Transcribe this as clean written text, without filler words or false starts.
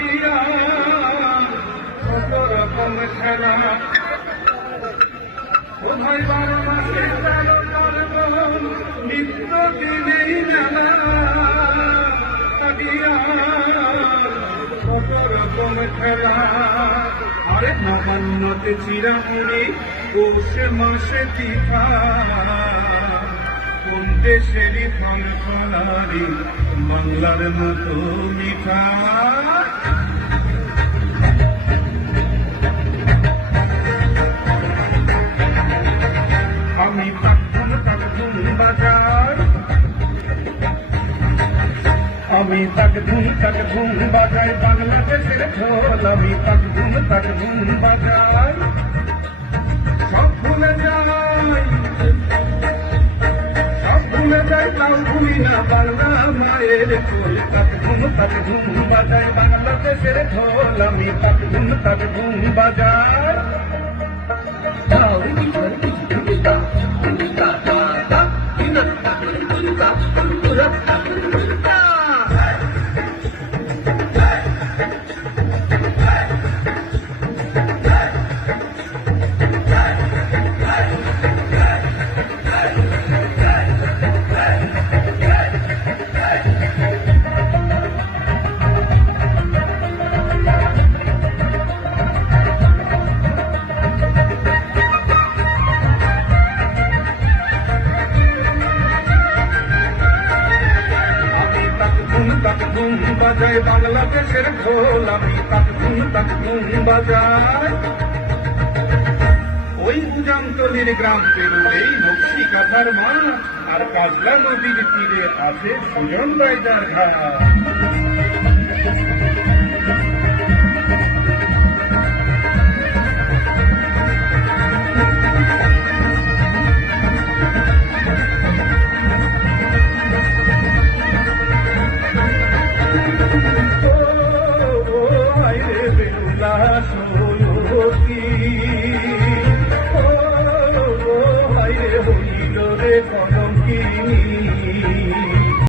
দিয়া কত রকম খেলা ও ভাই 12 মাসে 13 পার্বণ নিত্য দিনেই মেলা দিয়া কত রকম খেলা আরে নবান্নতে চিরামুড়ি পৌষে মাসে টিকা কোন দেশেরই ফল ফলারি বাংলার মতো মিঠা আমি তাকুন বাজার আমি তাকধুম বাজাই বাংলাদেশের ঢোল আমি তাকধুম বাজাই সব ভুলে যাই তাও ভুলি না বাংলা মায়ের কোল তাকধুম বাজাই বাংলাদেশের ঢোল আমি তাকধুম বাজাই বাজাই বাংলাদেশের ঢোল আমি তাকধুম বাজাই ওই উজামতলির গ্রাম পেরুলেই নকশি কাঁথার মা আর কাজলা নদীর তীরে আছে সুজন রায়দার ঘাট হইল রে কলঙ্কি